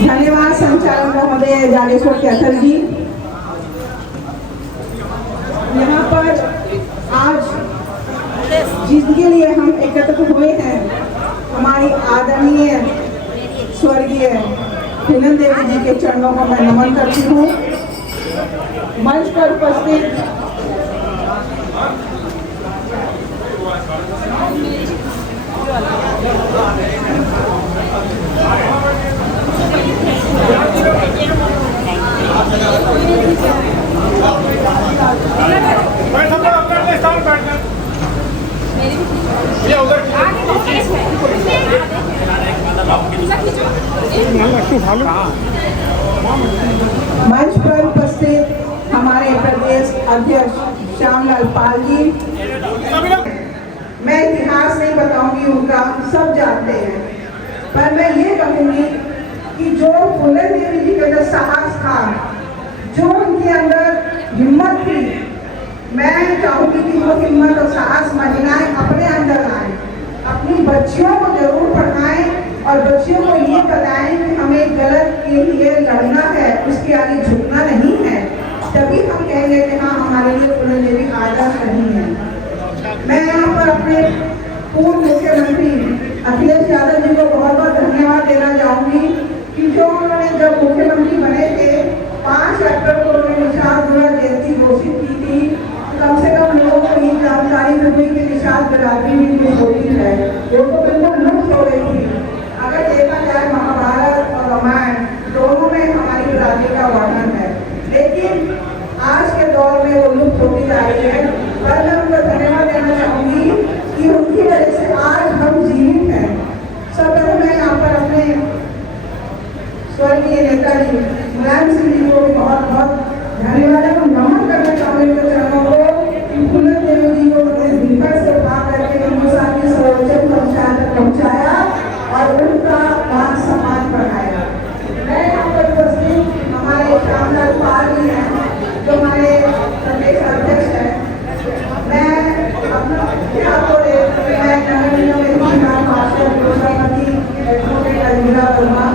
धन्यवाद संचालक महोदय जागेश्वर कैथल जी। यहाँ पर आज जिसके लिए हम एकत्र हुए हैं, हमारी आदरणीय स्वर्गीय फूलन देवी जी के चरणों को मैं नमन करती हूँ। मंच पर उपस्थित मंच पर उपस्थित हमारे प्रदेश अध्यक्ष श्यामलाल पाल जी, मैं इतिहास नहीं बताऊंगी, उनका सब जानते हैं, पर मैं ये कहूंगी कि जो फूलन देवी जी का जो साहस था, जो उनके अंदर हिम्मत थी, मैं चाहूंगी कि वो हिम्मत और साहस महिलाएं अपने अंदर लाएं, अपनी बच्चियों को जरूर पढ़ाएं और बच्चियों को ये बताएं कि हमें गलत के लिए लड़ना है, उसके आगे झुकना नहीं है। तभी हम कहेंगे कि हाँ, हमारे लिए फूलन देवी आदर्श नहीं है। मैं यहाँ पर अपने पूर्व मुख्यमंत्री अखिलेश यादव जी को बहुत बहुत धन्यवाद देना चाहूंगी कि जो उन्होंने जब मुख्यमंत्री बने थे 5 अप्रैल को उन्होंने निषाद दुर्गा जयंती घोषित की थी। कम से कम लोगों को ये जानकारी भी हुई कि निषाद बिरादरी भी कोई होती है, वो तो बिल्कुल लुप्त हो गई थी। अगर देखा जाए महाभारत और रामायण दोनों में हमारी बिरादरी का वर्णन है, लेकिन आज के दौर में वो लुप्त होती जा रही है। पर मैं उनको धन्यवाद देना चाहूंगी कि उनकी वजह से आज हम जीवित हैं। सब मैं यहाँ पर अपने स्वर्गीय नेताजी मुलायम सिंह जी को भी बहुत बहुत धन्यवाद नमन करना चाहूंगी चरणों को कि फूलन देवी जी को दीपक से उठा करके हिंदुस्तान की सर्वोच्च पंचायत तक पहुँचाया और उनका मान सम्मान बढ़ाया। मैं यहाँ पर उपस्थित हमारे श्यामलाल पाल जी हैं, जो हमारे प्रदेश अध्यक्ष हैं। मैं अपना आपको मैं नगर निगम में पार्षद श्रीमती एडवोकेट अलमीरा वर्मा,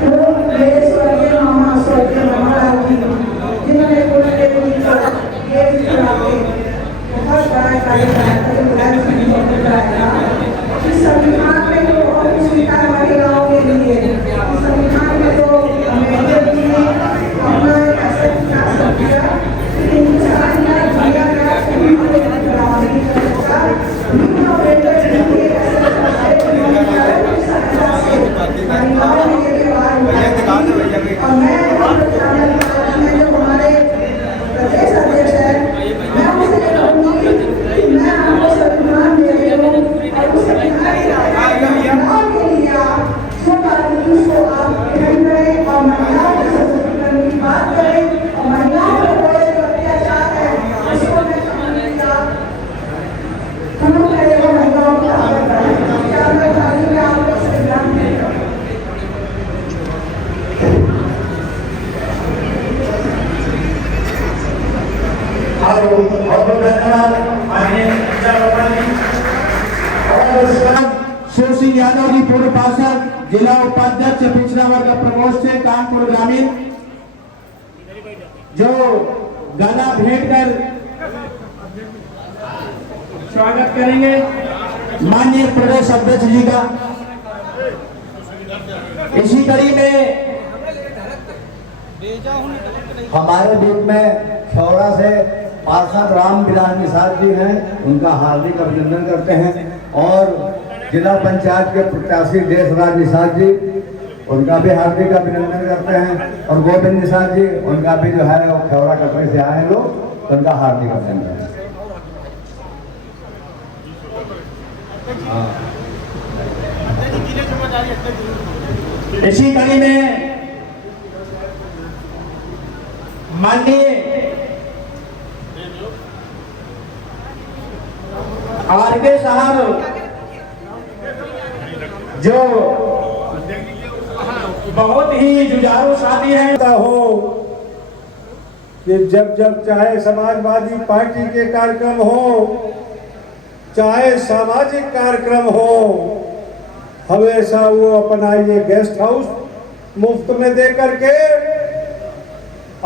तो मेरे स्वर्गीय मामा स्वर्गीय रमालाल जी, जिन्होंने फूलन देवी जी का ये बहुत बड़ा कार्यक्रम कराया। इस संविधान में तो और स्वीकार महिलाओं के लिए, इस संविधान में तो अम्बेडकर जी ने अपना ऐसा विकास किया कि हिंदुस्तान का दिया गया सभी को बराबरी का अम्बेडकर जी के ऐसे सहायता से महिलाओं के लिए और मैं जो हमारे प्रदेश अध्यक्ष है, मैं उनसे कहूँगी कि मैं आपको संविधान दे रही हूँ और उस संविधान के लिए आप जो बात उसको आप ग्रहण करें और महिलाओं के सशक्तिकरण की बात करें और महिलाओं के ऊपर जो अत्याचार है उसको मैं कहूँगी कि आप कम करें और महिलाओं की आदत बढ़ाएं। क्या मैं चाहती हूँ आप लोग से ध्यान दें। सुशील यादव जी पूर्व पार्षद, जिला उपाध्यक्ष पिछड़ा वर्ग प्रकोष्ठ से कानपुर ग्रामीण, जो गला भेंट कर स्वागत करेंगे माननीय प्रदेश अध्यक्ष जी का। इसी कड़ी में हमारे बीच में खौरा से पार्षद राम बिलास निषाद जी हैं, उनका हार्दिक अभिनंदन करते हैं। और जिला पंचायत के प्रत्याशी देशराज निषाद जी, उनका भी हार्दिक अभिनंदन करते हैं। और गोविंद निषाद जी, उनका भी जो है वो खौरा कटरे से आए हैं लोग, तो उनका हार्दिक अभिनंदन। इसी कड़ी में माननीय आरके साहब, जो बहुत ही जुझारू साथी हैं, हो कि जब जब चाहे समाजवादी पार्टी के कार्यक्रम हो, चाहे सामाजिक कार्यक्रम हो, हमेशा वो अपना ये गेस्ट हाउस मुफ्त में दे करके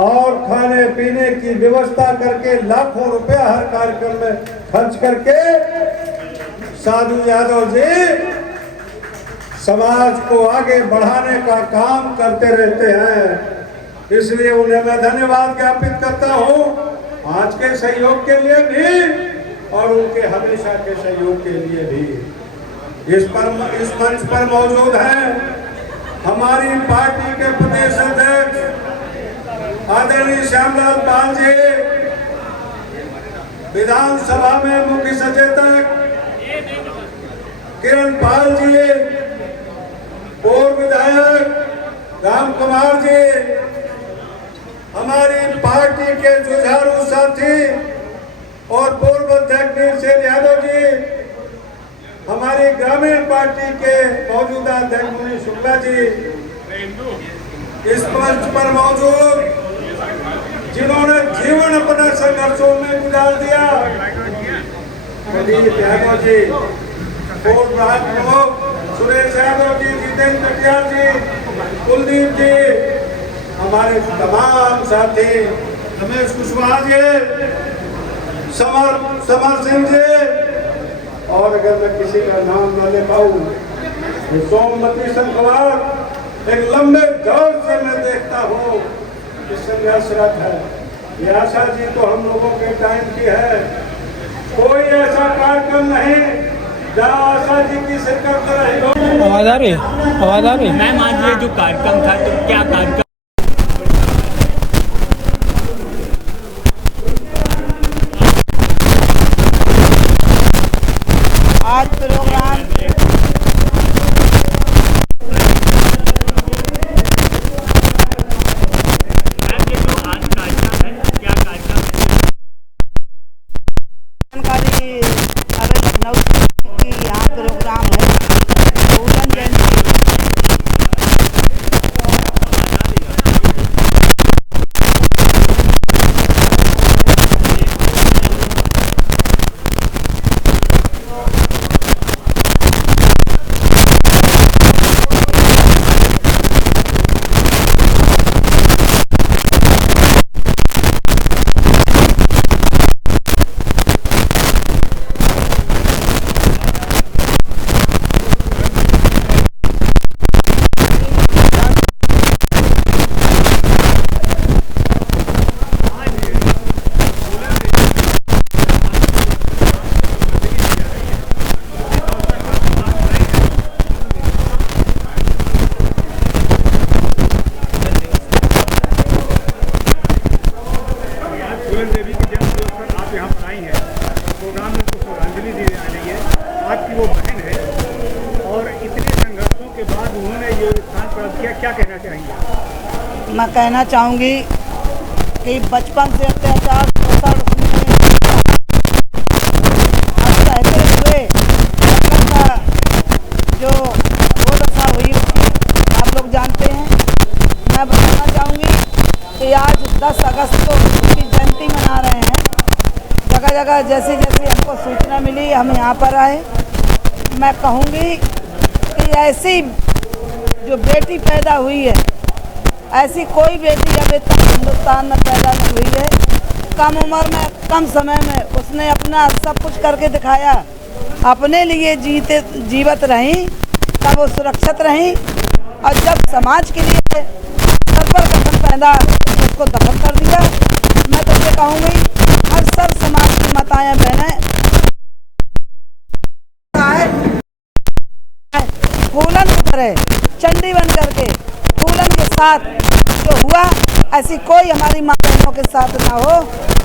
और खाने पीने की व्यवस्था करके लाखों रुपया हर कार्यक्रम में खर्च करके साधु यादव जी समाज को आगे बढ़ाने का काम करते रहते हैं। इसलिए उन्हें मैं धन्यवाद ज्ञापित करता हूं, आज के सहयोग के लिए भी और उनके हमेशा के सहयोग के लिए भी। इस मंच पर मौजूद हैं हमारी पार्टी के प्रदेश अध्यक्ष आदरणीय श्यामलाल पाल जी, विधानसभा में मुख्य सचेतक किरण पाल जी, पूर्व विधायक राम कुमार जी, हमारी पार्टी के जुझारू साथी और पूर्व अध्यक्ष नीलसेन यादव जी, हमारी ग्रामीण पार्टी के मौजूदा अध्यक्ष मुनीश शुक्ला जी, इस मंच पर मौजूद जिन्होंने जीवन अपने संघर्षों में गुजार दिया, प्रदीप यादव जी, पूर्व प्रमुख सुरेश यादव जी, जितेंद्र कटियार जी, कुलदीप जी, हमारे तमाम साथी रमेश कुशवाहा जी, समर सिंह जी, और अगर मैं किसी का नाम न ले पाऊं, सोमवती संखवार एक लंबे दौर से मैं देखता हूँ कि संघर्षरत है। ये आशा जी तो हम लोगों के टाइम की है, कोई ऐसा कार्यक्रम नहीं जहाँ आशा जी की शिरकत रही हो। आवाज आ रही मैम, आज ये जो कार्यक्रम था तो क्या कार्यक्रम आज प्रोग्राम जानकारी अभी लखनऊ की यहाँ प्रोग्राम है पूरन जयंती। मैं कहना चाहूँगी कि बचपन से अत्याचार शोषण सहते हुए का जो वो दशा हुई उसकी आप लोग जानते हैं। मैं बताना चाहूँगी कि आज 10 अगस्त को उसकी जयंती मना रहे हैं। जगह जगह जैसे जैसे हमको सूचना मिली हम यहाँ पर आए। मैं कहूँगी कि ऐसी जो बेटी पैदा हुई है, ऐसी कोई बेटी अभी तक हिंदुस्तान में पैदा नहीं हुई है। कम उम्र में, कम समय में उसने अपना सब कुछ करके दिखाया। अपने लिए जीवत रहीं, तब वो सुरक्षित रहीं, और जब समाज के लिए सर पर कफन पैदा उसको दफन कर दिया। मैं तो ये कहूँगी हर सर समाज की माताएं बहनें फूलन की तरह चंडी बन करके फूलन के साथ जो हुआ ऐसी कोई हमारी माँ बहनों के साथ ना हो।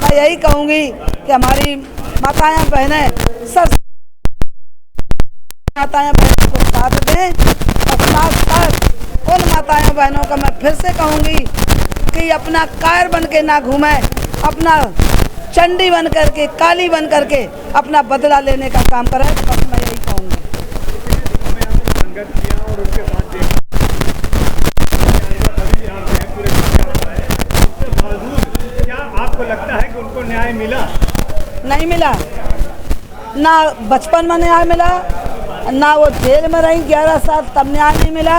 मैं यही कहूँगी कि हमारी माताएं बहनें सर माताएं बहनों को साथ दें, और साथ उन माताएं बहनों का मैं फिर से कहूँगी कि अपना कायर बन के ना घूमें, अपना चंडी बन करके, काली बन करके अपना बदला लेने का काम करें। बस मैं यही कहूँगी। क्या आपको लगता है कि उनको न्याय मिला? नहीं मिला। ना बचपन में न्याय मिला, ना वो जेल में रही 11 साल तब न्याय नहीं मिला,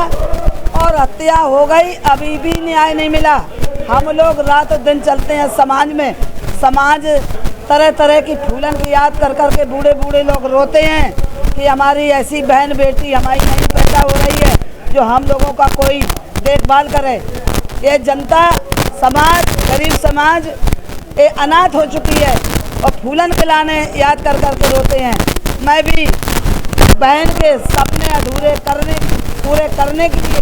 और हत्या हो गई अभी भी न्याय नहीं मिला। हम लोग रात दिन चलते हैं समाज में, समाज तरह तरह की फूलन की याद कर कर के बूढ़े बूढ़े लोग रोते हैं कि हमारी ऐसी बहन बेटी हमारी नहीं पैदा हो रही है जो हम लोगों का कोई देखभाल करे। ये जनता समाज, गरीब समाज ये अनाथ हो चुकी है और फूलन पिलाने याद कर कर के रोते हैं। मैं भी बहन के सपने अधूरे पूरे करने के लिए,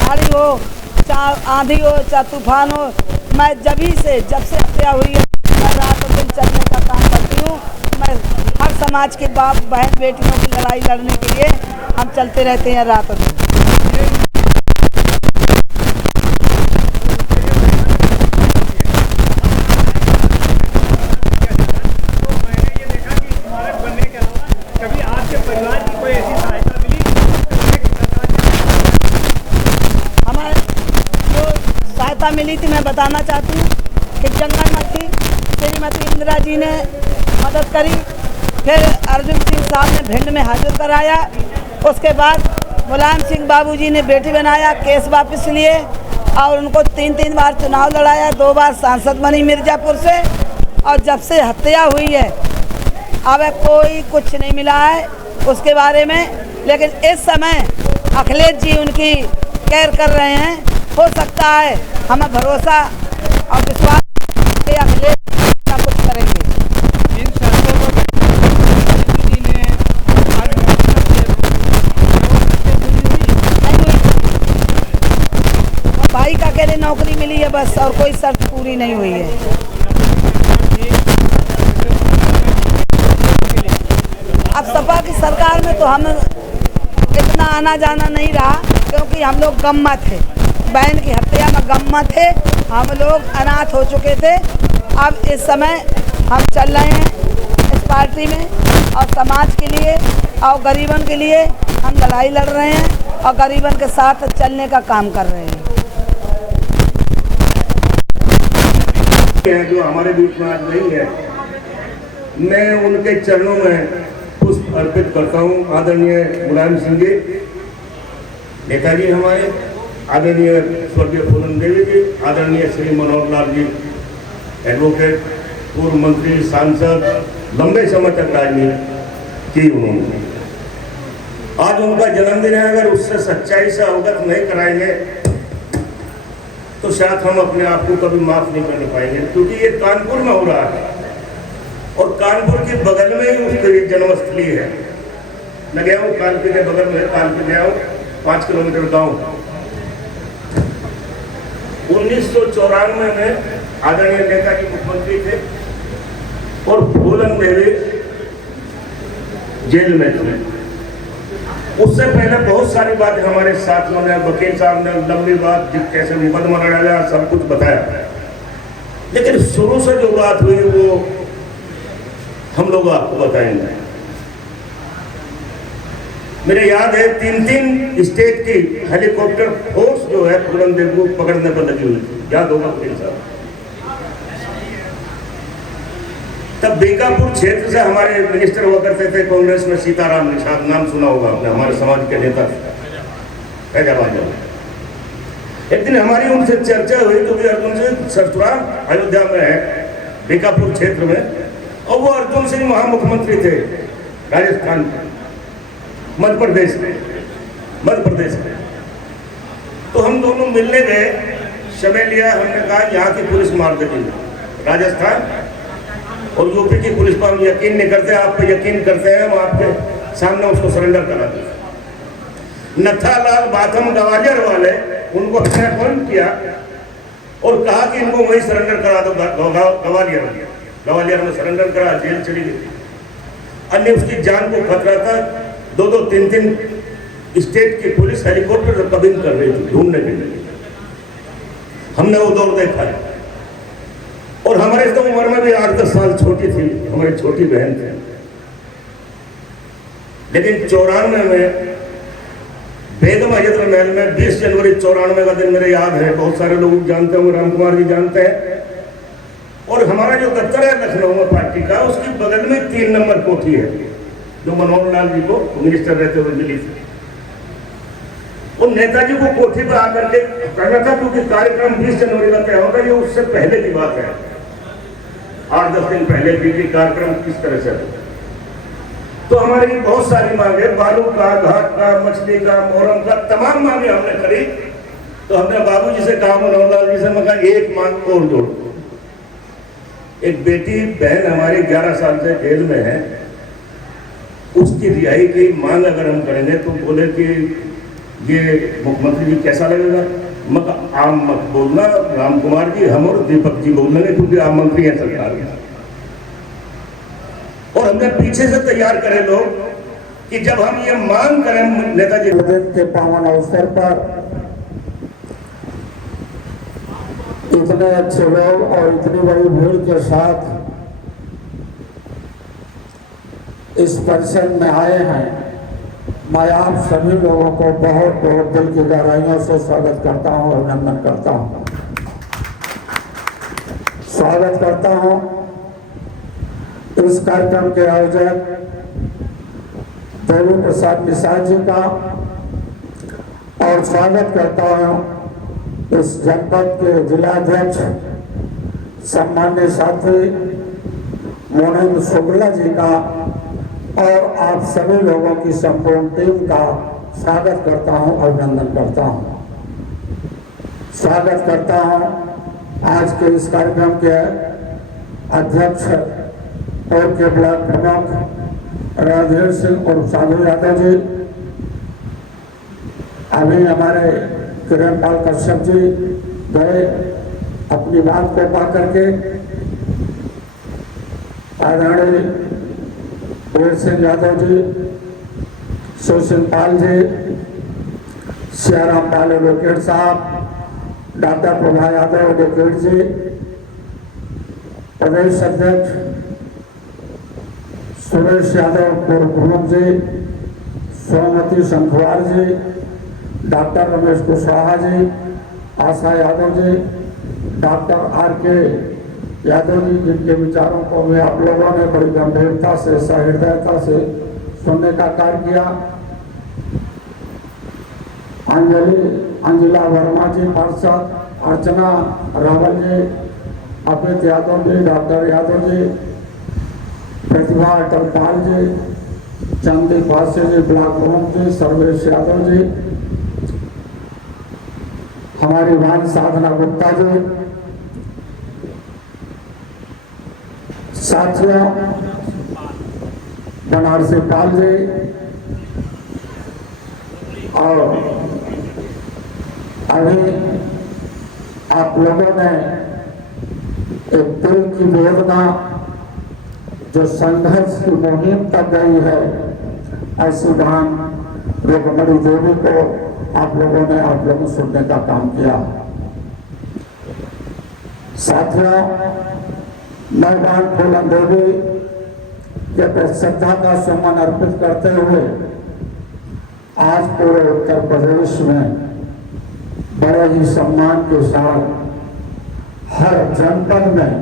बाढ़ हो चाहे आंधी हो चाहे तूफान हो, मैं जब से हत्या हुई है मैं रात और दिन चलने का काम करती हूँ। मैं हर समाज के बाप बहन बेटियों की लड़ाई लड़ने के लिए हम चलते रहते हैं रात और दिन। मिली थी, मैं बताना चाहती हूँ कि जंगल में थी, श्रीमती इंदिरा जी ने मदद करी, फिर अर्जुन सिंह साहब ने भिंड में हाजिर कराया, उसके बाद मुलायम सिंह बाबूजी ने बेटी बनाया, केस वापस लिए और उनको 3 बार चुनाव लड़ाया, 2 बार सांसद बनी मिर्ज़ापुर से। और जब से हत्या हुई है अब कोई कुछ नहीं मिला है उसके बारे में, लेकिन इस समय अखिलेश जी उनकी केयर कर रहे हैं। हो सकता है, हमें भरोसा और विश्वास कि अखिलेश का कुछ करेंगे। इन शर्तों पर जी ने आज नहीं हुई, भाई का अकेले नौकरी मिली है बस, और कोई शर्त पूरी नहीं हुई है। अब सपा की सरकार में तो हम इतना आना जाना नहीं रहा, क्योंकि हम लोग गम्मा थे, बहन की हत्या में गम्मा थे, हम लोग अनाथ हो चुके थे। अब इस समय हम चल रहे हैं इस पार्टी में और समाज के लिए और गरीबन के लिए हम लड़ाई लड़ रहे हैं और गरीबन के साथ चलने का काम कर रहे हैं। जो हमारे बीच में आज नहीं है, मैं उनके चरणों में पुष्प अर्पित करता हूँ। आदरणीय मुलायम सिंह जी, नेताजी हमारे, आदरणीय स्वर्गीय फूलन देवी जी, आदरणीय श्री मनोहर लाल जी एडवोकेट, पूर्व मंत्री, सांसद, लंबे समय तक राजनीति की उन्होंने। आज उनका जन्मदिन है, अगर उससे सच्चाई से अवगत नहीं कराएंगे तो शायद हम अपने आप को कभी माफ नहीं कर पाएंगे, क्योंकि ये कानपुर में हो रहा है और कानपुर के बगल में ही उसकी जन्मस्थली है। मैं गया हूँ कानपुर के बगल में, कानपुर गया हूँ, 5 किलोमीटर गाँव। 1994 में आदरणीय नेताजी मुख्यमंत्री थे और फूलन देवी जेल में थे। उससे पहले बहुत सारी बातें हमारे साथियों ने, वकील साहब ने लंबी बात, कैसे मुकदमा लड़ा, सब कुछ बताया, लेकिन शुरू से जो बात हुई वो हम लोग आपको बताएंगे। मेरे याद है 3 स्टेट की हेलीकॉप्टर फोर्स जो है फूलन देवी को पकड़ने पर लगी हुई थी, याद होगा वकील साहब। तब बीकापुर क्षेत्र से हमारे मिनिस्टर हुआ करते थे कांग्रेस में, सीताराम निषाद, नाम सुना होगा आपने, हमारे समाज के नेता फैजाबाद। एक दिन हमारी उनसे चर्चा हुई, क्योंकि अर्जुन सिंह ससुराल अयोध्या में है, बीकापुर क्षेत्र में, और वो अर्जुन सिंह वहां मुख्यमंत्री थे राजस्थान, मध्य प्रदेश में। तो हम दोनों मिलने गए, समय लिया, हमने कहा यहाँ की पुलिस मार देगी, राजस्थान और यूपी की पुलिस पर हम यकीन नहीं करते, आप पे यकीन करते हैं, हम आपके सामने उसको सरेंडर करा दें। नथालाल बाथम ग्वालियर वाले, उनको हमने फोन किया और कहा कि इनको वहीं सरेंडर करा दो, ग्वालियर में सरेंडर करा, जेल चली गई। अन्य उसकी जान को खतरा था, 2-2, 3-3 स्टेट की पुलिस हेलीकॉप्टर कबिंग कर रही थी ढूंढने के लिए। हमने वो दौर देखा है, और हमारे तो उम्र में भी 8-10 साल छोटी थी, हमारी छोटी बहन थी। लेकिन 94 में बेगम हजरत महल में 20 जनवरी 94 का दिन मेरे याद है, बहुत सारे लोग जानते होंगे, राम कुमार जी जानते हैं। और हमारा जो दफ्तर है लखनऊ में पार्टी का, उसकी बगल में 3 नंबर कोठी है जो मनोहर लाल जी को मिनिस्टर रहते हुए मिली थी। और नेताजी को कोठी पर आकर के करना था, क्योंकि कार्यक्रम 20 जनवरी का तय होगा। ये उससे पहले की बात है, 8-10 दिन पहले की कार्यक्रम किस तरह से। तो हमारी बहुत सारी मांगे, बालू का, घाट का, मछली का, मोरम का, तमाम मांगे हमने करी। तो हमने बाबू जी से कहा, मनोहर लाल जी से, मैं कहा एक मांग और जोड़। एक बेटी बहन हमारी 11 साल से जेल में है, उसकी रिहाई की मांग अगर हम करेंगे तो बोले कि ये मुख्यमंत्री जी कैसा लगेगा। मगर आम मत बोलना, राम कुमार जी हम और दीपक जी बोल लेंगे, क्योंकि आप मंत्री हैं सरकार में। और हमने पीछे से तैयार करे लोग कि जब हम ये मांग करें नेताजी के पावन अवसर पर इतने अच्छे लोग और इतनी बड़ी भीड़ के साथ इस परिसर में आए हैं, मैं आप सभी लोगों को बहुत बहुत दिल की गहराइयों से स्वागत करता हूं, अभिनंदन करता हूं, स्वागत करता हूं इस कार्यक्रम के आयोजक देवी प्रसाद निषाद जी का, और स्वागत करता हूं इस जनपद के जिलाध्यक्ष सम्मान्य साथी मोहन शुक्ला जी का, और आप सभी लोगों की संपूर्ण टीम का स्वागत करता हूं, अभिनंदन करता हूं, स्वागत करता हूं आज के इस कार्यक्रम के अध्यक्ष और के ब्लॉक प्रमुख राधेर सिंह और साधु यादव जी, अभी हमारे किरण पाल कश्यप जी गए अपनी बात को पा करके, आदरणीय वीर सिंह यादव जी, सुशील पाल जी, सियाराम पाल एडवोकेट साहब, डॉक्टर प्रभा यादव एडवोकेट जी, प्रदेश अध्यक्ष सुरेश यादव पूर्व प्रमुख जी, सोमवती संखवार जी, डॉक्टर रमेश कुशवाहा जी, आशा यादव जी, डॉक्टर R.K. यादव जी, जिनके विचारों को भी आप लोगों ने बड़ी गंभीरता से, सहृदयता से सुनने का कार्य किया, अंजिला वर्मा जी पार्षद, अर्चना रावल जी, अमित यादव जी, डॉक्टर यादव जी, प्रतिभा अटल पाल जी, चंदी पासे जी, ब्लॉक प्रमुख जी, सर्वेश यादव जी, हमारी वान साधना गुप्ता जी, साथियों बनारसी पाल जी, और अभी आप लोगों ने एक दिल की वेदना जो संघर्ष की मुहिम तक गई है, ऐसी बहन रुक्मणी देवी को आप लोगों ने सुनने का काम किया। साथियों, मैं बहन फूलन देवी के श्रद्धा का सुमन अर्पित करते हुए आज पूरे उत्तर प्रदेश में बड़े ही सम्मान के साथ हर जनपद में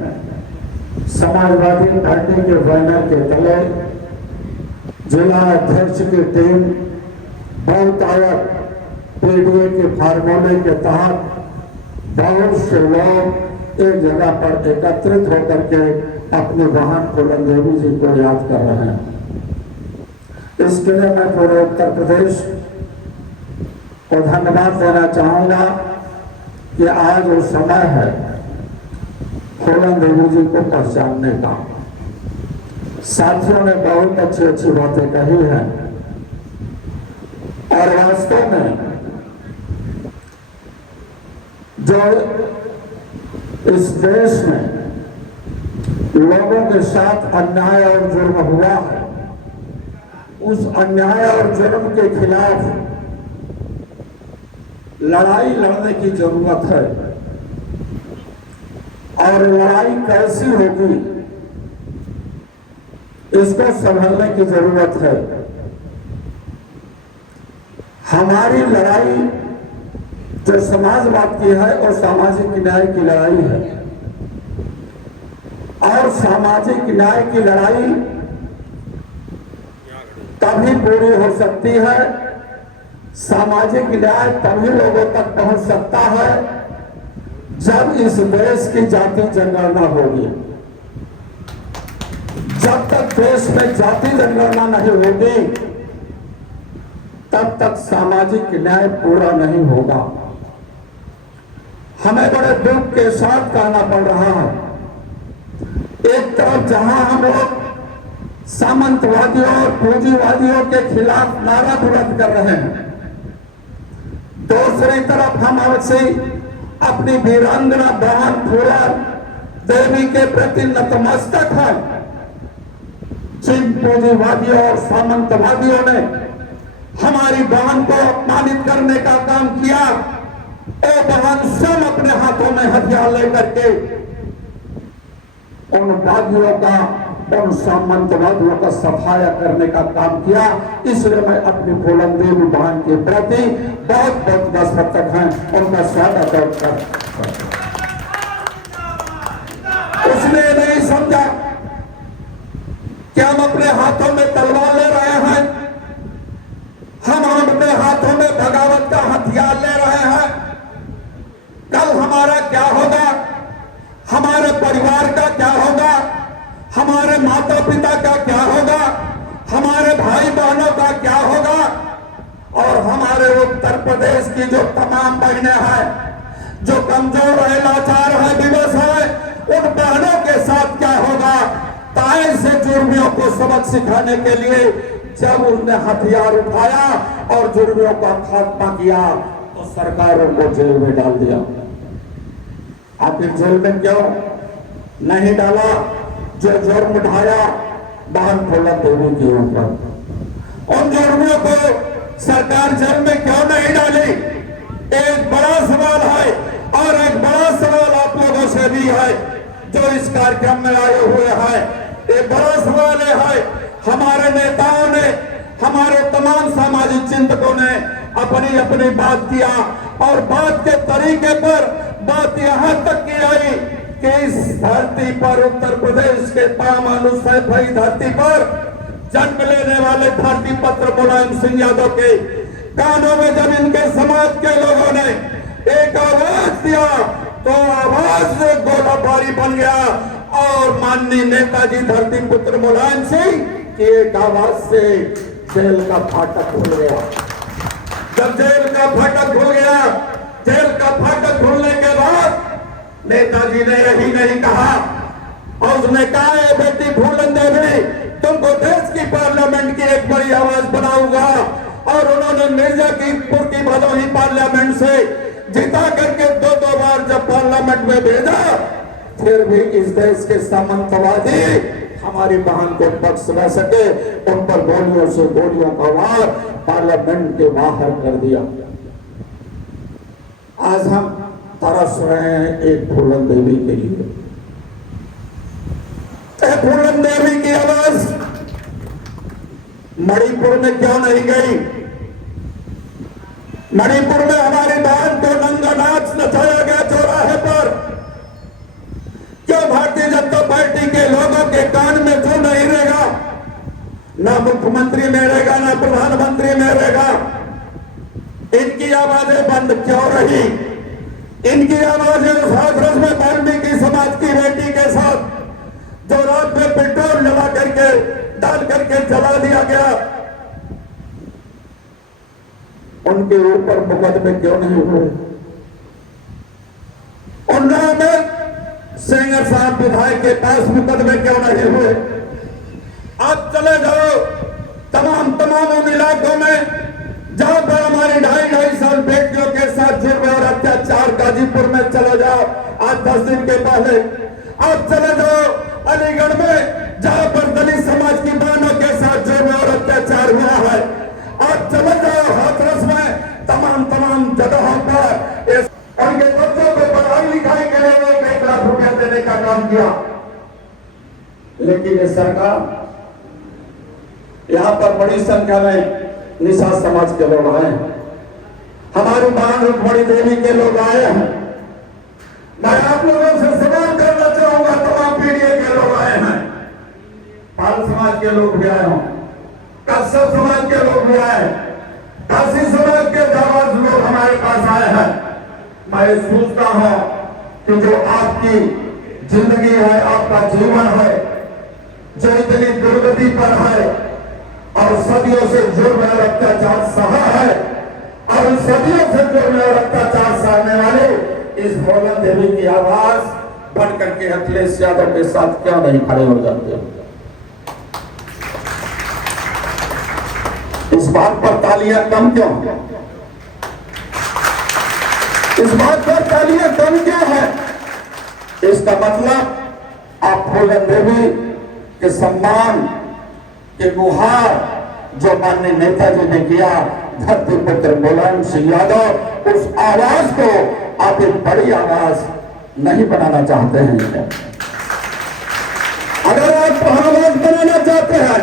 समाजवादी पार्टी के बैनर के तले जिला अध्यक्ष की टीम बहुतायत पीडीए के फार्मूले के तहत बहुत से लोग एक जगह पर एकत्रित होकर के अपनी बहन फूलन देवी जी को याद कर रहे हैं। इसके लिए मैं पूरे उत्तर प्रदेश को धन्यवाद देना चाहूंगा कि आज वो समय है फूलन देवी जी को पहचानने का। साथियों ने बहुत अच्छी अच्छी बातें कही हैं, और वास्तव में जो इस देश में लोगों के साथ अन्याय और जुर्म हुआ है, उस अन्याय और जुर्म के खिलाफ लड़ाई लड़ने की जरूरत है। और लड़ाई कैसी होगी, इसको संभलने की जरूरत है। हमारी लड़ाई जो समाजवाद की है और सामाजिक न्याय की लड़ाई है। और सामाजिक न्याय की लड़ाई तभी पूरी हो सकती है, सामाजिक न्याय तभी लोगों तक पहुंच सकता है जब इस देश की जाति जनगणना होगी। जब तक देश में जाति जनगणना नहीं होगी तब तक सामाजिक न्याय पूरा नहीं होगा। हमें बड़े दुख के साथ कहना पड़ रहा है, एक तरफ जहां हम लोग सामंतवादियों और पूंजीवादियों के खिलाफ नारा बुलंद कर रहे हैं, दूसरी तरफ हम अवश्य अपनी वीरांगना बहन फूलन देवी के प्रति नतमस्तक हैं। जिन पूंजीवादियों और सामंतवादियों ने हमारी बहन को अपमानित करने का काम किया, वो बहन स्वयं अपने हाथों में हथियार लेकर के उन वादियों का, उन सामंतवादियों का सफाया करने का काम किया। इसलिए मैं अपनी फूलन देवी बहन के प्रति बहुत बहुत नतमस्तक हैं, उनका स्वागत करता हूं। उसने नहीं समझा कि हम अपने हाथों में तलवार ले रहे हैं, हम अपने हाथों में बगावत का हथियार ले रहे हैं। कल हमारा क्या होगा, हमारे परिवार का क्या होगा, हमारे माता पिता का क्या होगा, हमारे भाई बहनों का क्या होगा, और हमारे उत्तर प्रदेश की जो तमाम बहनें हैं, जो कमजोर है, लाचार है, विवश है, उन बहनों के साथ क्या होगा। ताए से जुर्मियों को सबक सिखाने के लिए जब उनने हथियार उठाया और जुर्मियों का खात्मा किया तो सरकारों को जेल में डाल दिया। आखिर जेल में क्यों नहीं डाला? जो जुर्म उठाया बहन फूलन देवी के ऊपर, उन जुर्मियों को सरकार जेल में क्यों नहीं डाली? एक बड़ा सवाल है, और एक बड़ा सवाल आप लोगों से भी है जो इस कार्यक्रम में आए हुए हैं। एक बड़ा सवाल है, हमारे नेताओं ने, हमारे तमाम सामाजिक चिंतकों ने अपनी अपनी बात किया, और बात के तरीके पर बात यहां तक की आई कि इस धरती पर, उत्तर प्रदेश के पामानुसैफई धरती पर जन्म लेने वाले धरती पुत्र मुलायम सिंह यादव के कानों में जब इनके समाज के लोगों ने एक आवाज दिया तो आवाज गोलाबारी बन गया, और माननीय नेताजी धरती पुत्र मुलायम सिंह की एक आवाज से जेल का फाटक खुल गया। जब जेल का फाटक खुल गया, जेल का फाटक खुलने के बाद नेताजी ने यही नहीं कहा, और उसने कहा, बेटी फूलन देवी, तुमको देश की पार्लियामेंट की एक बड़ी आवाज बनाऊंगा। और उन्होंने मिर्जापुर की भदोही पार्लियामेंट से जिता करके दो बार जब पार्लियामेंट में भेजा, फिर भी इस देश के सामंतवादी हमारी बहन को बख्श न सके, उन पर गोलियों से गोलियों का वार पार्लियामेंट के बाहर कर दिया। आज हम तरस रहे हैं एक फूलन देवी के लिए। फूलन देवी की आवाज मणिपुर में क्यों नहीं गई? मणिपुर में हमारी बहन को नंगा नाच नचाया गया चौराहे पर। क्यों भारतीय जनता पार्टी के लोगों के कान में क्यों नहीं रहेगा? ना मुख्यमंत्री में रहेगा, ना प्रधानमंत्री में रहेगा। इनकी आवाजें बंद क्यों रही? इनकी आवाजें उस हाथरस में वाल्मीकि समाज की बेटी के साथ जो रात में पेट्रोल जला करके डाल करके जला दिया गया, उनके ऊपर मुकदमे क्यों नहीं हुए? उन्नाव में सेंगर साहब विधायक के पास मुकदमे क्यों नहीं हुए? आप चले जाओ तमाम उन इलाकों में जहां पर हमारी 2.5 साल बेटियों के साथ जुर्म और अत्याचार, गाजीपुर में चले जाओ आज 10 दिन के पहले। आप चले जाओ अलीगढ़ में जहां पर दलित समाज की बहनों के साथ जुर्म और अत्याचार हुआ है। आप चले जाओ हाथरस में, तमाम जगहों पर उनके बच्चों को पढ़ाई लिखाई के लिए 1 लाख रुपया देने का काम किया। लेकिन ये सरकार, यहां पर बड़ी संख्या में निषाद समाज के लोग आए हैं, हमारी बहन रुक्मणी देवी के लोग आए हैं। मैं आप लोगों से सवाल करना चाहूंगा, तमाम पीढ़ी के लोग के लोग भी आए हों, कश्यप समाज के लोग भी आए, काशी समाज के जाबाज लोग हमारे पास आए हैं। मैं सोचता हूं कि जो आपकी जिंदगी है, आपका जीवन है, जो इतनी दुर्गति पर है और सदियों से जुर्म और अत्याचार सहा है, और सदियों से जुर्म और अत्याचार सहने वाले इस फूलन देवी की आवाज बढ़ करके अखिलेश यादव के साथ क्यों नहीं खड़े हो जाते हो? इस बात पर तालियां कम क्यों? इस बात पर तालियां कम क्यों है? इसका मतलब आप फूलन देवी के सम्मान के गुहार जो माननीय नेताजी ने किया, धरती पुत्र मुलायम सिंह यादव, उस आवाज को आप एक बड़ी आवाज नहीं बनाना चाहते हैं। अगर आप आवाज बनाना चाहते हैं,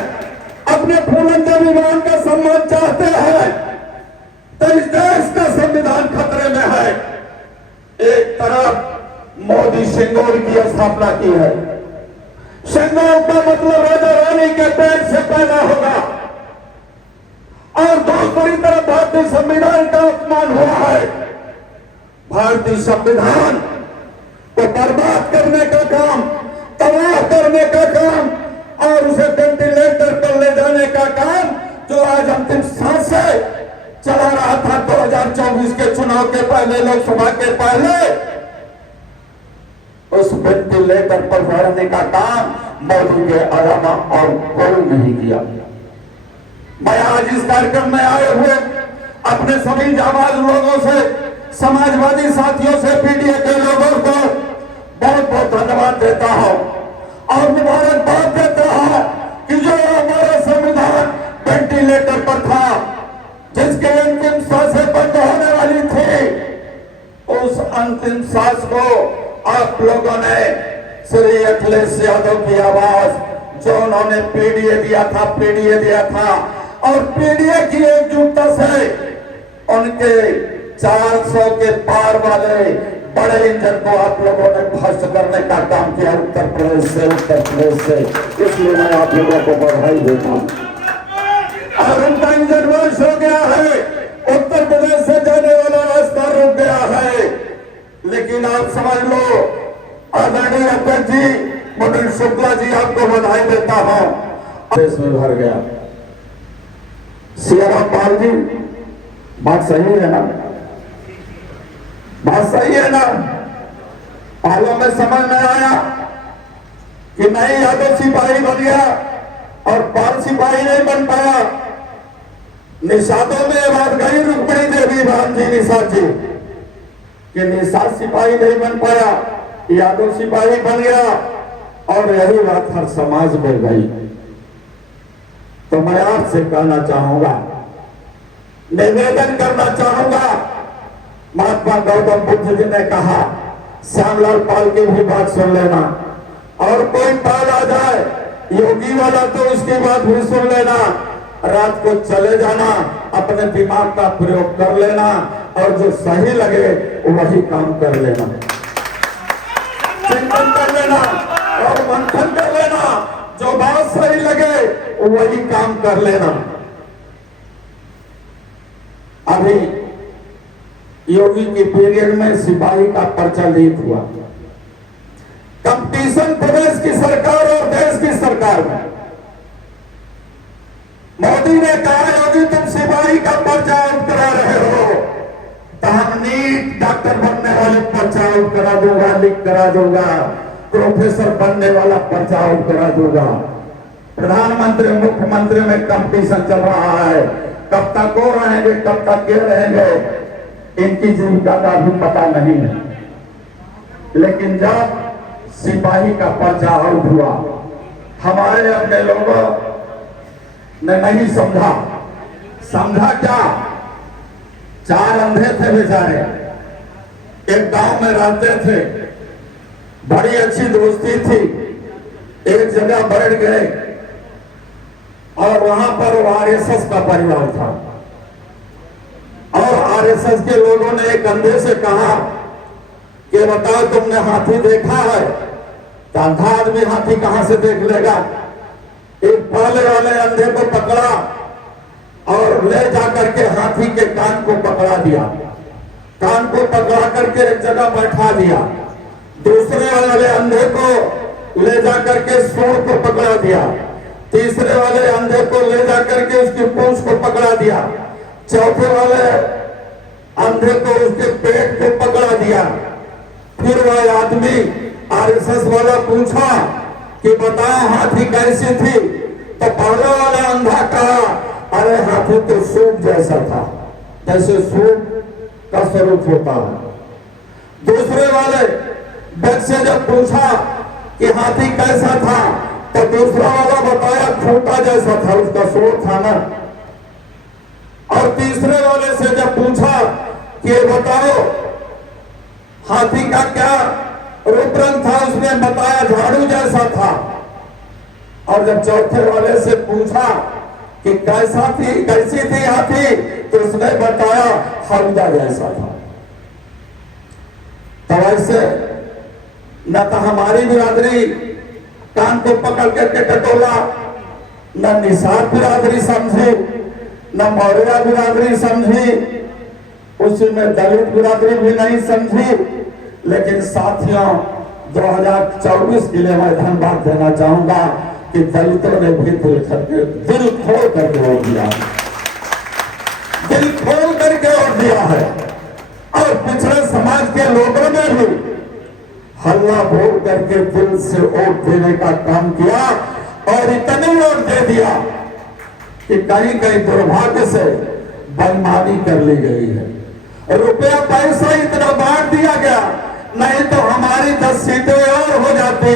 अपने फूलन देवी बहन का सम्मान चाहते हैं, तो इस देश का संविधान खतरे में है। एक तरफ मोदी सिंगोल की स्थापना की है, सिंगोल का मतलब राजा रानी के पेट से पैदा होगा, और दूसरी तरफ भारतीय संविधान का अपमान हुआ है। भारतीय संविधान को बर्बाद करने का काम, तबाह करने का काम और उसे वेंटिलेटर पर ले जाने का काम जो आज अंतिम सांस से चला रहा था 2024 के चुनाव के पहले, लोकसभा के पहले, उस वेंटिलेटर पर भरने का काम मोदी के अलावा और कोई नहीं किया। मैं आज इस कार्यक्रम में आए हुए अपने सभी जाबाज लोगों से, समाजवादी साथियों से, पीडीए के लोगों को बहुत बहुत धन्यवाद देता हूं और मुबारकबाद देता हूं कि जो हमारा संविधान वेंटिलेटर पर था, जिसके अंतिम सांसें बंद होने वाली थी, उस अंतिम सांस को आप लोगों ने श्री अखिलेश यादव की आवाज जो उन्होंने पीडीए दिया था और पीडीए की एकजुटता से उनके 400 के पार वाले बड़े इंजन को आप लोगों ने ध्वस्त करने का काम किया उत्तर प्रदेश से। इसलिए मैं आप लोगों को बधाई देता हूं। और उनका इंजन ध्वस्त हो गया है, उत्तर प्रदेश से जाने वाला रास्ता रुक गया है। लेकिन आप समझ लो, आदरणीय अध्यक्ष जी मुकुल शुक्ला जी, आपको बधाई देता हूं। देश में भर गया। सियाराम पाल जी, बात सही है ना? बात सही है ना? पालों में समझ में आया कि नहीं, यादव सिपाही बन गया और पाल सिपाही नहीं बन पाया। निषादों में ये बात गई रुक्मिणी देवी बहन जी, निषाद जी, कि निषाद सिपाही नहीं बन पाया, यादव सिपाही बन गया, और यही बात हर समाज में गई। तो मैं आपसे कहना चाहूंगा, निवेदन करना चाहूंगा, महात्मा गौतम बुद्ध जी ने कहा, श्यामलाल पाल की भी बात सुन लेना, और कोई पाल आ जाए योगी वाला तो उसकी बात भी सुन लेना, रात को चले जाना, अपने दिमाग का प्रयोग कर लेना, और जो सही लगे वही काम कर लेना, चिंतन कर लेना और मंथन कर लेना, जो बात सही लगे वही काम कर लेना। अभी योगी की पीरियड में सिपाही का पर्चा लीक हुआ, कंपटीशन प्रदेश की सरकार और देश की सरकार में। मोदी ने कहा, योगी तुम सिपाही का पर्चा आउट करा रहे हो, तो हम नीट डॉक्टर बनने वाले पर्चा आउट करा दूंगा, लीक करा दूंगा, प्रोफेसर बनने वाला पर्चा आउट करा दूंगा। प्रधानमंत्री मुख्यमंत्री में कंपटीशन चल रहा है, कब तक वो रहेंगे, कब तक ये रहेंगे, इनकी जीविका का भी पता नहीं है। लेकिन जब सिपाही का पर्चा आउट हुआ, हमारे अपने लोगों ने नहीं समझा क्या? 4 अंधे थे बेचारे, एक गांव में रहते थे, बड़ी अच्छी दोस्ती थी, एक जगह बैठ गए और वहां पर आरएसएस का परिवार था, और आरएसएस के लोगों ने एक अंधे से कहा कि बताओ तुमने हाथी देखा है? तो अंधा आदमी हाथी कहां से देख लेगा? एक पाले वाले अंधे को पकड़ा और ले जाकर के हाथी के कान को पकड़ा दिया, कान को पकड़ा करके एक जगह बैठा दिया। दूसरे वाले अंधे को ले जाकर के सूंड को पकड़ा दिया, तीसरे वाले अंधे को ले जाकर के उसकी पूंछ को पकड़ा दिया, चौथे वाले अंधे को उसके पेट को पकड़ा दिया। फिर वह आदमी आरएसएस वाला पूछा कि बताओ हाथी कैसी थी, तो पहले वाला अंधा कहा अरे हाथी तो सूप जैसा था, जैसे सूप का स्वरूप होता है। दूसरे वाले व्यक्ति से जब पूछा कि हाथी कैसा था, तो दूसरा वाला बताया खूंटा जैसा था, उसका स्वरूप था ना। और तीसरे वाले से जब पूछा कि बताओ हाथी का क्या रूप रंग था, उसने बताया झाड़ू जैसा था। और जब चौथे वाले से पूछा कि कैसा थी, कैसी थी हाथी, तो उसने बताया हौदा जैसा था। तो ऐसे न तो हमारी बिरादरी कान को पकड़ करके टटोला, न निषाद बिरादरी समझी, न मौर्य बिरादरी समझी, उसी में दलित बिरादरी भी नहीं समझी। लेकिन साथियों 2024 के लिए मैं धन्यवाद देना चाहूंगा कि दलितों ने भी दिल खोल करके वोट दिया, दिल खोल करके वोट दिया है। और पिछड़े समाज के लोगों ने भी हल्ला बोल करके दिल से वोट देने का काम किया और इतने वोट दे दिया कि कहीं कहीं दुर्भाग्य से बेईमानी कर ली गई है। रुपया पैसा इतना बांट दिया गया, नहीं तो हमारी 10 सीटें और हो जाती,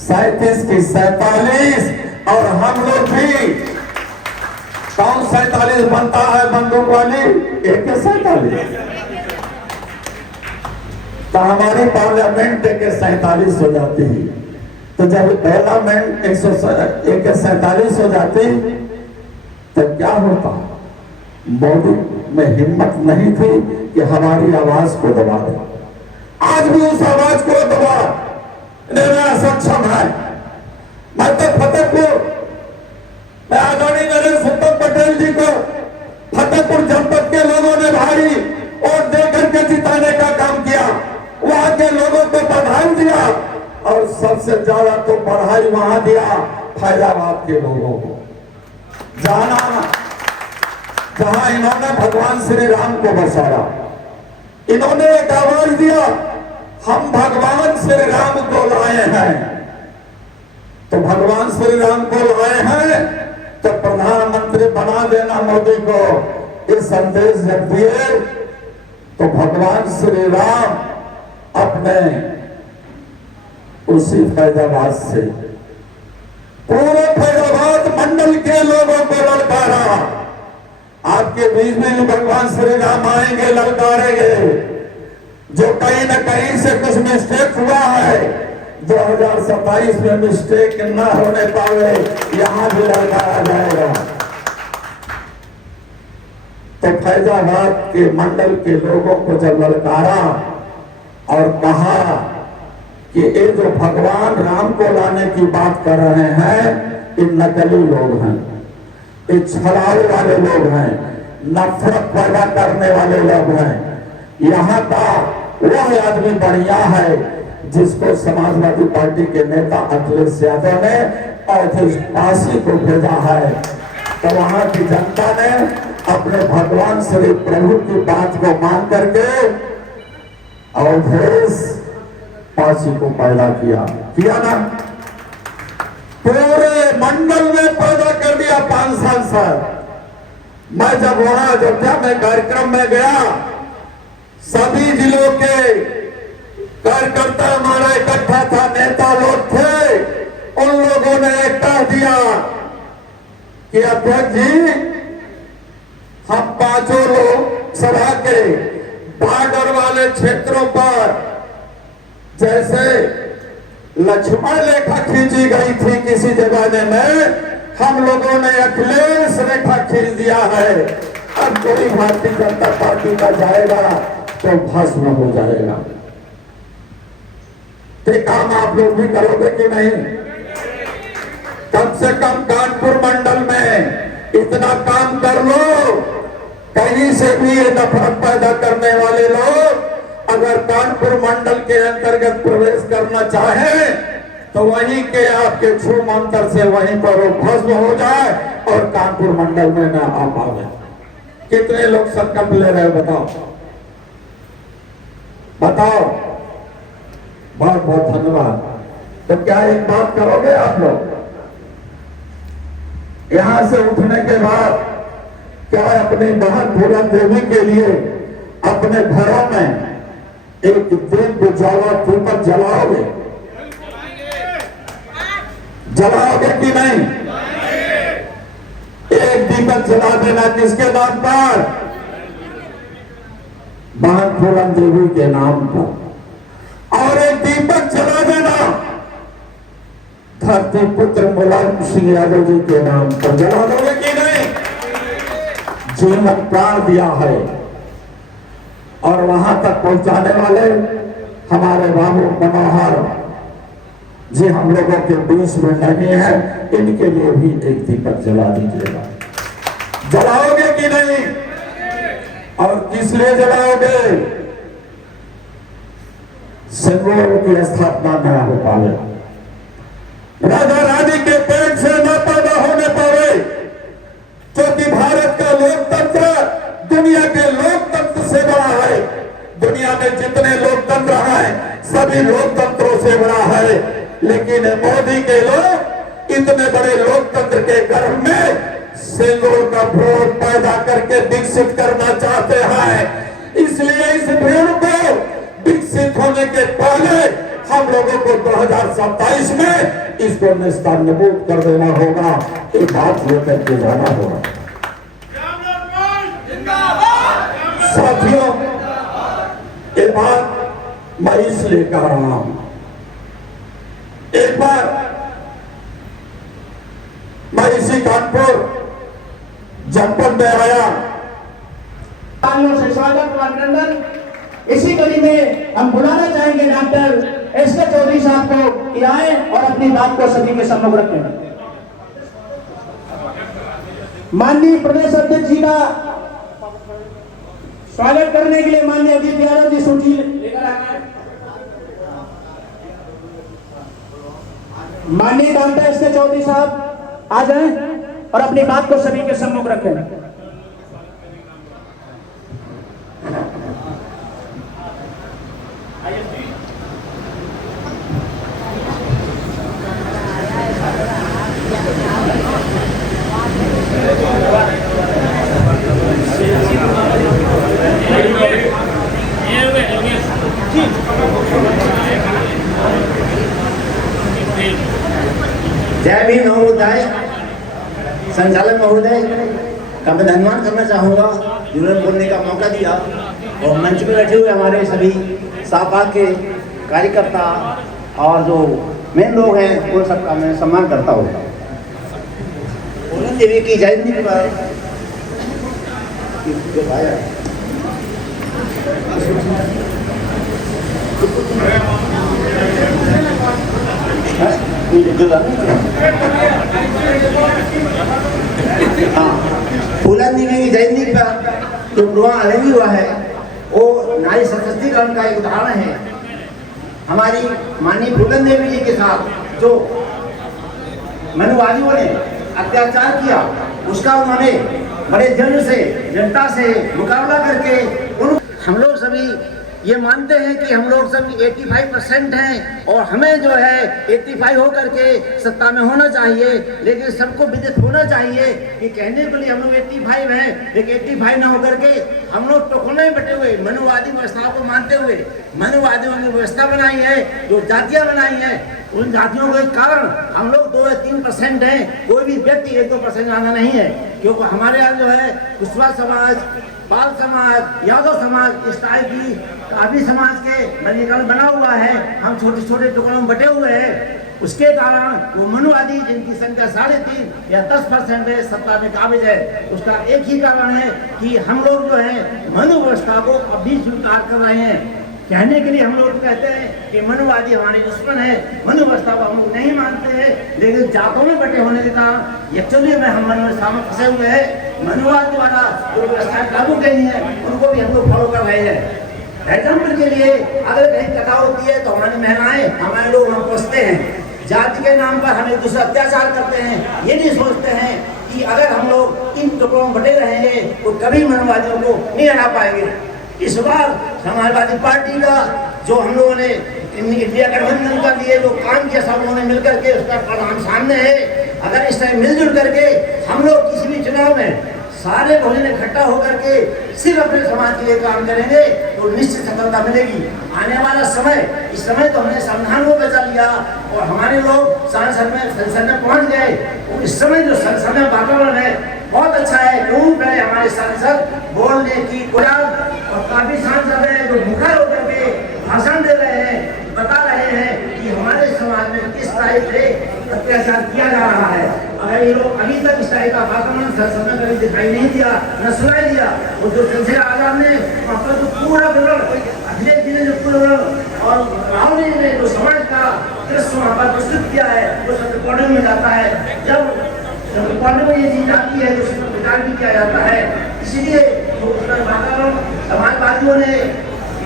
37 की 47। और हम लोग भी कौन 47 बनता है बंदूक वाली, एक 47, तो हमारी पार्लियामेंट एक 47 हो जाती है। तो जब पार्लियामेंट 147 हो जाती तो क्या होता, मोदी में हिम्मत नहीं थी कि हमारी आवाज को दबा दे। आज भी उस आवाज को दबा देना सक्षम है। मैं तो फतेहपुर, मैं आदरणीय नरेंद्र उत्तम पटेल जी को फतेहपुर जनपद के लोगों ने भारी वोट दे करके जिताने का काम किया, वहां के लोगों को बधाई दिया और सबसे ज्यादा तो बधाई वहां दिया फैजाबाद के लोगों को, जहां इन्होंने भगवान श्री राम को बसाया। इन्होंने एक आवाज दिया, हम भगवान श्री राम को लाए हैं। तो भगवान श्री राम को लाए हैं तो प्रधानमंत्री बना देना मोदी को, ये संदेश जब दिए तो भगवान श्री राम अपने उसी फैजाबाद से पूरे फैजाबाद मंडल के लोगों को ललकारा। आपके बीच में भगवान श्री राम आएंगे, ललकारेंगे। जो कहीं न कहीं से कुछ मिस्टेक हुआ है, 2027 में मिस्टेक न होने पावे, यहां भी ललकारा जाएगा। तो फैजाबाद के मंडल के लोगों को जब ललकारा और कहा कि ये जो भगवान राम को लाने की बात कर रहे हैं, ये नकली लोग हैं, ये छलावे वाले लोग हैं, नफरत पैदा करने वाले लोग हैं। यहाँ का वह आदमी बढ़िया है जिसको समाजवादी पार्टी के नेता अखिलेश यादव ने काशी को भेजा है। तो वहां की जनता ने अपने भगवान श्री प्रभु की बात को मान करके अवधेश काशी को पैदा किया ना, पूरे मंडल में पैदा कर दिया 5 साल से। मैं जब वहां अयोध्या में कार्यक्रम में गया, सभी जिलों के कार्यकर्ता हमारा इकट्ठा था, नेता लोग थे, उन लोगों ने एक कह दिया कि अध्यक्ष जी, हम 5 लोग सभा के बॉर्डर वाले क्षेत्रों पर जैसे लक्ष्मण रेखा खींची गई थी किसी जमाने में, हम लोगों ने अखिलेश रेखा खींच दिया है। अब कोई भारतीय जनता पार्टी का जाएगा तो भस्म हो जाएगा। ये काम आप लोग भी करोगे कि नहीं? कम से कम कानपुर मंडल में इतना काम कर लो, कहीं से भी ये नफरत पैदा करने वाले लोग अगर कानपुर मंडल के अंतर्गत प्रवेश करना चाहें तो वहीं के आपके छू मंत्र से वहीं पर वो भस्म हो जाए और कानपुर मंडल में न आ पावे। कितने लोग संकल्प ले रहे बताओ बताओ। बहुत बहुत धन्यवाद। तो क्या एक बात करोगे आप लोग, यहां से उठने के बाद क्या अपनी बहन फूलन देवी के लिए अपने घरों में एक दीप उजाला दीपक जलाओगे? जलाओगे कि नहीं? एक दीपक जला देना किसके नाम पर? बहन फूलन देवी के नाम पर। और एक दीपक जला देना धरती पुत्र मुलायम सिंह यादव जी के नाम पर। जला दोगे कि नहीं? जीवन प्राण दिया है और वहां तक पहुंचाने वाले हमारे बाबू मनोहर जी हम लोगों के बीच में नहीं है, इनके लिए भी एक दीपक जला दीजिएगा। जलाओगे कि नहीं? और किस लिए जलाओगे? सिंदूर की स्थापना न हो पावे, राजा रानी के पेट से न पैदा होने पावे, क्योंकि भारत का लोकतंत्र दुनिया के लोकतंत्र से बड़ा है। दुनिया में जितने लोकतंत्र हैं सभी लोकतंत्रों से बड़ा है, लेकिन मोदी के लोग इतने बड़े लोकतंत्र के गर्भ में सिंदूर का भ्रूण पैदा करके विकसित करना चाहते हैं। इसलिए इस भ्रूण को विकसित होने के पहले हम लोगों को 2027 में इसको निस्तारनबूद कर देना होगा। ये बात लेकर के जाना होगा। साथियों, ये बात मैं इसलिए कह रहा हूं, एक बार मैं इसी कानपुर जनपद में आया, से स्वागत और अभिनंदन। इसी कड़ी में हम बुलाना चाहेंगे डॉक्टर एस के चौधरी साहब को कि आए और अपनी बात को सभी के सम्मुख रखें। माननीय प्रदेश अध्यक्ष जी का स्वागत करने के लिए माननीय अजीत यादव जी सूची लेकर आ गए। माननीय डॉक्टर एस के चौधरी साहब आ जाएं और अपनी बात को सभी के सम्मुख रखें। जय भीम महोदय, संचालक महोदय का मैं धन्यवाद करना चाहूँगा जिन्होंने बोलने का मौका दिया, और मंच में बैठे हुए हमारे सभी सापा के कार्यकर्ता और जो मेन लोग हैं वो सबका मैं सम्मान करता हूँ। फूलन देवी की जयंती पर फूलन देवी की जयंती पर जो प्रोग्राम आयोजित हुआ है वो नारी सशक्तिकरण का एक उदाहरण है। हमारी माननीय फूलन देवी जी के साथ जो मनुवादियों ने अत्याचार किया उसका उन्होंने बड़े जन से जनता से मुकाबला करके हम लोग सभी ये मानते हैं कि हम लोग सब 85% हैं और हमें जो है 85 होकर के सत्ता में होना चाहिए, लेकिन सबको विदित होना चाहिए कि कहने के लिए हम लोग 85 हैं, लेकिन 85 ना होकर के हम लोग टोकने में बटे हुए मनुवादी व्यवस्था को मानते हुए मनुवादियों की व्यवस्था बनाई है, जो जातियाँ बनाई हैं, उन जातियों के कारण हम लोग 2 या 3% हैं। कोई भी व्यक्ति 1-2% आना नहीं है, क्योंकि हमारे यहाँ जो है कुशवाहा समाज, पाल समाज, यादव समाज, इस टाइप की काफी समाज के वर्गीकरण बना हुआ है। हम छोटे छोटे टुकड़ों में बटे हुए हैं, उसके कारण वो मनुवादी जिनकी संख्या 3.5 या 10% है सत्ता में काबिज है। उसका एक ही कारण है कि हम लोग जो है मनु व्यवस्था को अभी स्वीकार कर रहे हैं। कहने के लिए हम लोग कहते हैं कि मनुवादी हमारे दुश्मन है, मनु व्यवस्था को हम लोग नहीं मानते हैं, लेकिन जातों में बटे होने के कारण एक्चुअली में हम मनु व्यवस्था में फंसे हुए हैं। मनुवाद द्वारा जो व्यवस्था लागू करी है उनको भी हम लोग फॉलो कर रहे हैं। एग्जाम्पल के लिए अगर कहीं कथा होती है तो हमारी महिलाएं हमारे लोग वहाँ पहुँचते हैं, जाति के नाम पर हम एक दूसरा अत्याचार करते हैं। ये नहीं सोचते हैं कि अगर हम लोग इन टुकड़ों में बटे रहेंगे तो कभी मनुवादियों को नहीं हरा पाएंगे। इस बार समाजवादी पार्टी का जो हम लोगों ने इंडिया गठबंधन का लिए जो काम किया सब लोगों ने मिलकर के उसका परिणाम सामने है। अगर इस तरह मिलजुल करके हम लोग किसी भी चुनाव में सारे बहुजन इकट्ठा होकर के सिर्फ अपने समाज के लिए काम करेंगे तो निश्चित सफलता मिलेगी। आने वाला समय, इस समय तो हमने संविधान को बचा लिया और हमारे लोग संसद में पहुंच गए। और इस समय जो संसद में वातावरण है बहुत अच्छा है, रूप है हमारे सांसद बोलने की और काफी सांसद है जो मुखर होकर के भाषण दे रहे हैं, बता रहे हैं कि हमारे समाज में किस तरह से अत्याचार किया जा रहा है। अगर ये लोग अभी तक इस तरह का वातावरण संसद में कभी दिखाई नहीं दिया, न सुनाई दिया, और जो चंद्रशेखर आजाद ने वहाँ पर जो पूरा विवरण अखिलेश जी ने जो पूरा विवरण और राहुल जी ने जो समाज का दृश्य वहाँ पर प्रस्तुत किया है वो सब रिकॉर्डिंग में जाता है। जब रिकॉर्डिंग में ये चीज आती है तो उसका प्रचार भी किया जाता है। इसीलिए वातावरण समाजवादियों ने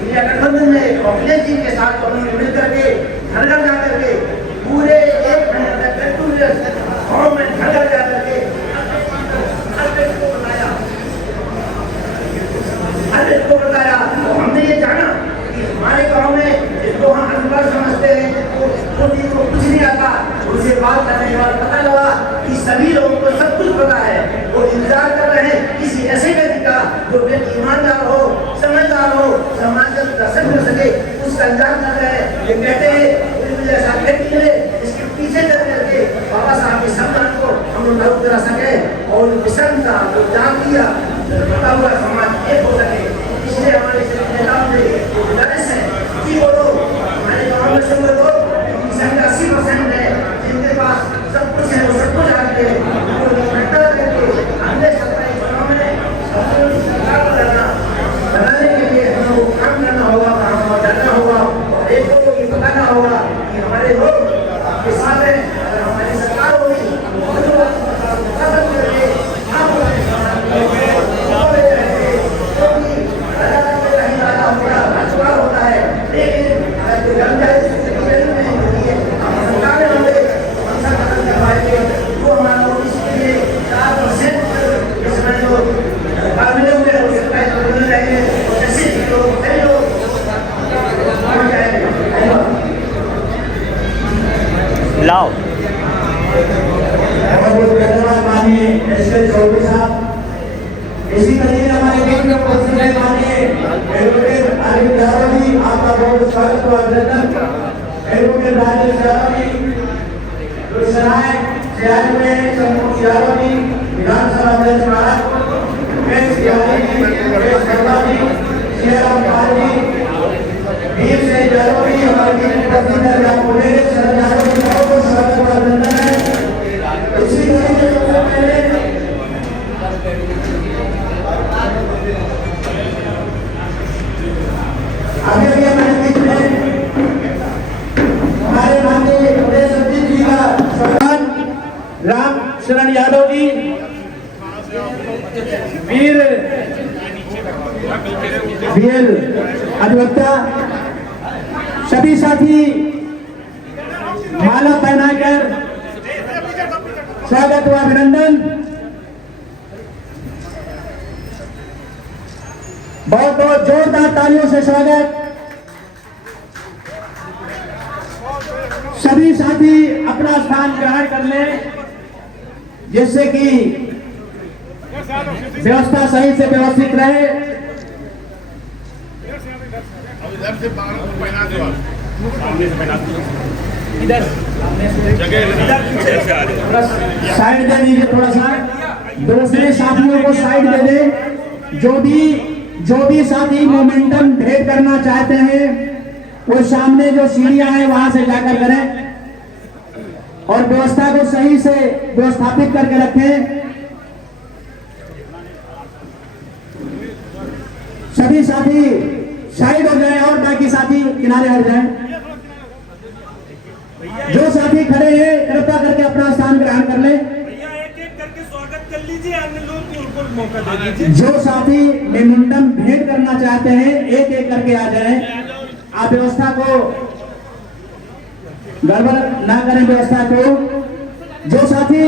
इंडिया गठबंधन में अखिलेश जी के साथ उन्होंने मिलकर के घर घर जाकर के पूरे 1 महीने तक गाँव में घर घर जाकर के हर एक को बताया। तो हमने ये जाना कि हमारे गांव में जिसको हम अनपढ़ समझते हैं वो कुछ नहीं आता, उनसे बात करने के बाद पता लगा कि सभी लोगों को सब कुछ पता है। वो इंतजार कर रहे हैं किसी ऐसे व्यक्ति का जो व्यक्ति ईमानदार हो, समझदार हो, समाज का दर्शन कर सके, उसका इंतजार कर रहे हैं। ये कहते हैं ऐसा व्यक्ति मिले इसके पीछे चल करके बाबा साहब के सम्मान को हम लोग लागू करा सके और विषमता जो जातीय बता हुआ समाज एक हो सके। इसलिए हमारे नेताओं ने गुजारिश है कि वो लोग हमारे गाँव में सब लोग 80% है जिनके पास सब कुछ है वो सब कुछ आके इकट्ठा करके अगले 27 चुनाव में सरकार को बनाने के लिए हम लोग काम करना होगा, काम करना होगा और एक को ये बताना होगा कि हमारे लोग के साथ हैं। अगर हमारी सरकार होगी होता है, लेकिन अगर लाओ इसी तरीके हमारे बीच में उपस्थित है माननीय एडवोकेट अरविंद यादव जी, आपका बहुत स्वागत और अभिनंदन। एडवोकेट राजेश यादव जी, समूह यादव जी, विधानसभा अध्यक्ष महाराज वीर से यादव जी हमारे बीच में उपस्थित है। स्वागत और अभिनंदन है। इसी तरीके आगे भी हमारे बीच में हमारे माननीय प्रदेश अध्यक्ष जी का सम्मान राम शरण यादव जी, वीर अधिवक्ता, सभी साथी माला पहनाकर स्वागत व अभिनंदन। बहुत बहुत जोरदार तालियों से स्वागत। सभी साथी अपना स्थान ग्रहण कर लें जिससे कि व्यवस्था सही से व्यवस्थित रहे। साइड दे दीजिए थोड़ा सा, दूसरे साथियों को साइड दे दे। जो भी साथी मोमेंटम भेद करना चाहते हैं वो सामने जो सीढ़ियां हैं वहां से जाकर करें और व्यवस्था को सही से व्यवस्थापित करके रखें। सभी साथी साइड हो जाए और बाकी साथी किनारे हट जाएं। जो साथी खड़े हैं कृपया करके अपना स्थान ग्रहण कर ले। एक-एक करके स्वागत कर लीजिए, अन्य लोग भी उनको मौका दे दीजिए। जो साथी मेमोरेंडम भेंट करना चाहते हैं एक एक करके आ जाएं। आप व्यवस्था को गड़बड़ ना करें, व्यवस्था को। जो साथी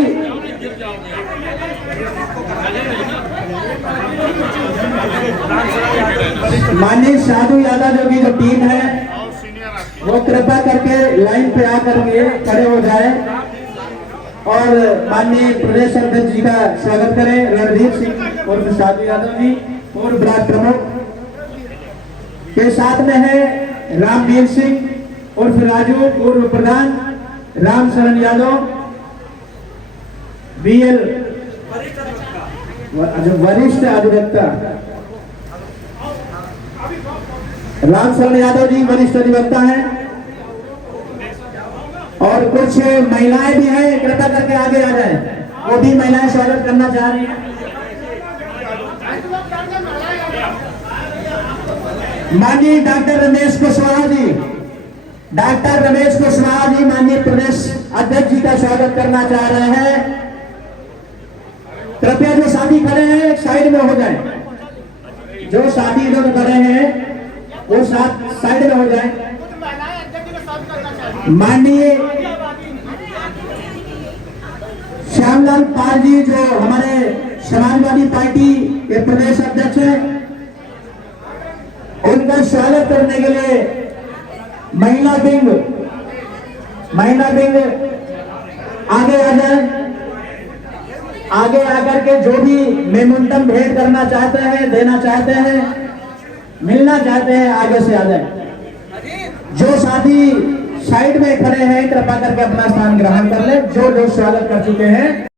माननीय साधु यादव जो की जो टीम है वो कृपया करके लाइन पे आकर के खड़े हो जाए और माननीय प्रदेश अध्यक्ष जी का स्वागत करें। रणदीप सिंह और साधु यादव जी और ब्लॉक प्रमुख के साथ में है रामवीर सिंह उर्फ राजू पूर्व प्रधान, राम शरण यादव बीएल वरिष्ठ अधिवक्ता, राम शरण यादव जी वरिष्ठ अधिवक्ता हैं और कुछ महिलाएं भी हैं, कृपया करके आगे आ जाएं। वो भी महिलाएं स्वागत करना चाह रही हैं। माननीय डॉक्टर रमेश कुशवाहा जी, डॉक्टर रमेश कुशवाहा जी माननीय प्रदेश अध्यक्ष जी का स्वागत करना चाह रहे हैं। कृपया जो साथी खड़े हैं साइड में हो जाएं। जो साथी लोग खड़े हैं वो साइड में हो जाएं। माननीय श्यामलाल पाल जी जो हमारे समाजवादी पार्टी के प्रदेश अध्यक्ष हैं, उनका स्वागत करने के लिए महिला विंग आगे आ जाए। आगे आकर के जो भी मेमोरेंडम भेंट करना चाहते हैं, देना चाहते हैं, मिलना चाहते हैं, आगे से आ जाए। जो साथी साइड में खड़े हैं कृपया करके अपना स्थान ग्रहण कर ले। जो लोग स्वागत कर चुके हैं